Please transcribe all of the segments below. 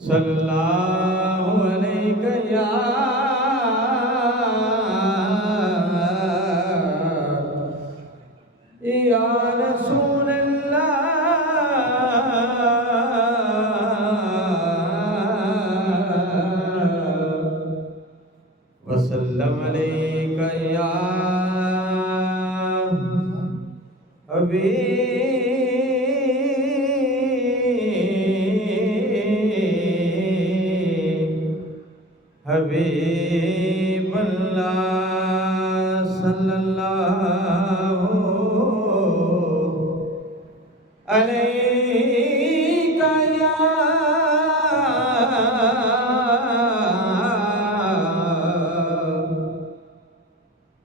सल्लल्लाहु अलैहि या रसूल अल्लाह वसल्लम अलैका या हबीबल्लाह सल्लल्लाहु अलैका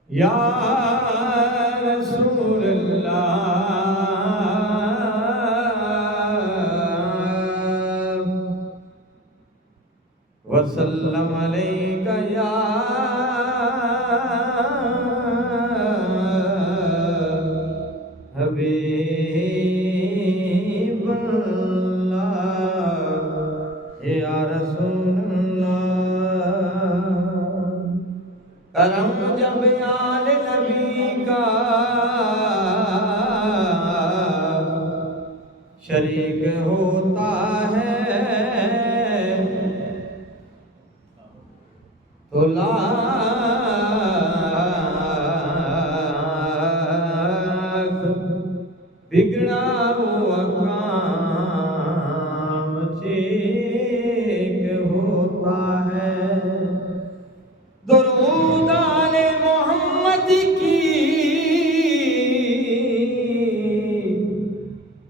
या रसूल अल्लाह वसल्लम अलैका या हबीबल्लाह या रसूलल्लाह। करम जब आल नबी का शरीक होता है तो लाख बिगड़ा हुआ काम ठीक होता है। दुरूद आले मोहम्मद की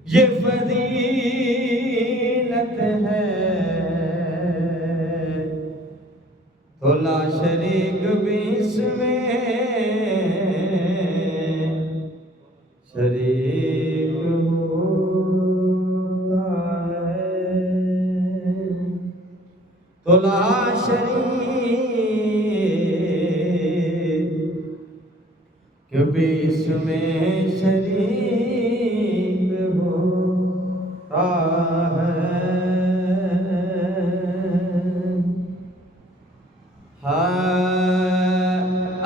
ये फजीलत है तो ला शरीक भी इसमें शरीक होता है तो ला शरीक भी इसमें शरीक होता है।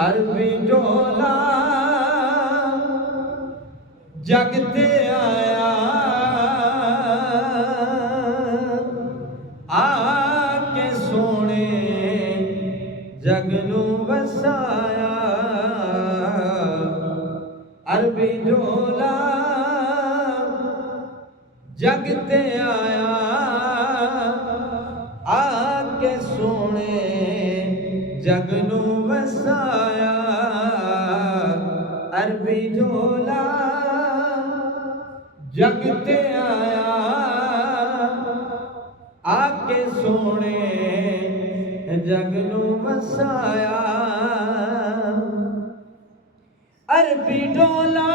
अरबी डोला जगते आया आके सोने जगनू बसाया। अरबी डोला जगते आया आके सोने जगनू बसाया। अरबी डोला जगते आया आके सोने जगनू बसाया। अरबी डोला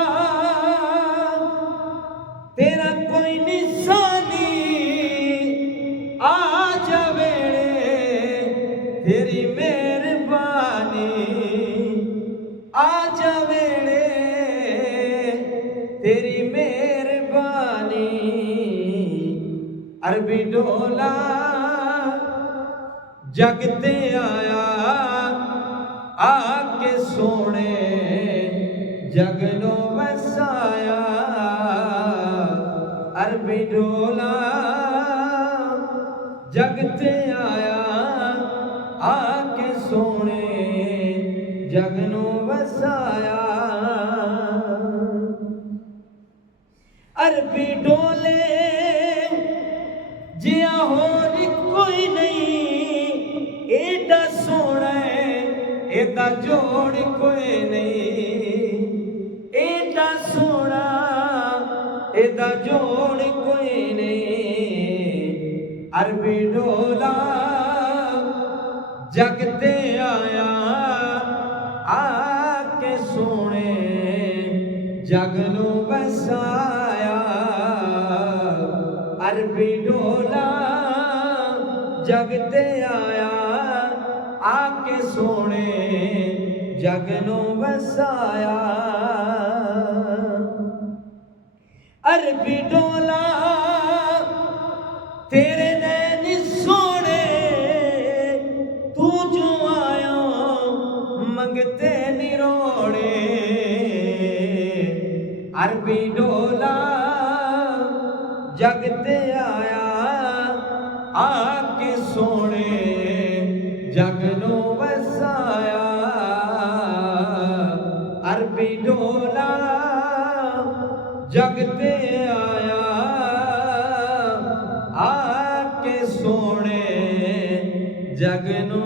तेरा कोई निशानी आ जावे तेरी मेहरबानी आ जावे तेरी मेहरबानी। अरबी डोला जगते आया आके सोने जगनो बसाया। अरबी डोला जगते आया आके सोने जगनो बसाया। अरबी डोले जिया होर कोई नहीं एडा सोना है एदा जोड़ कोई नहीं एडा सोना एदा जोड़ कोई नहीं। अरबी डोला जगते आया आके सोने जगनू बसाया। अरबी डोला जगते आया आके सोने ਜਗ ਨੂੰ ਵਸਾਇਆ। ਅਰਬੀ ਡੋਲਾ ਤੇਰੇ ਨੈਣ ਸੋਹਣੇ, ਤੂੰ ਜੋ ਆਇਆ ਮੰਗਤੇ ਨਿਰੋੜੇ। ਅਰਬੀ ਡੋਲਾ ਜਗ ਤੇ ਆਇਆ, ਆ ਕੇ ਸੋਹਣੇ ਜਗ ਨੂੰ ਵਸਾਇਆ। ਅਰਬੀ ਡੋਲਾ ਜਗ ਤੇ ਆਇਆ, ਆ ਕੇ ਸੋਹਣੇ ਜਗ ਨੂੰ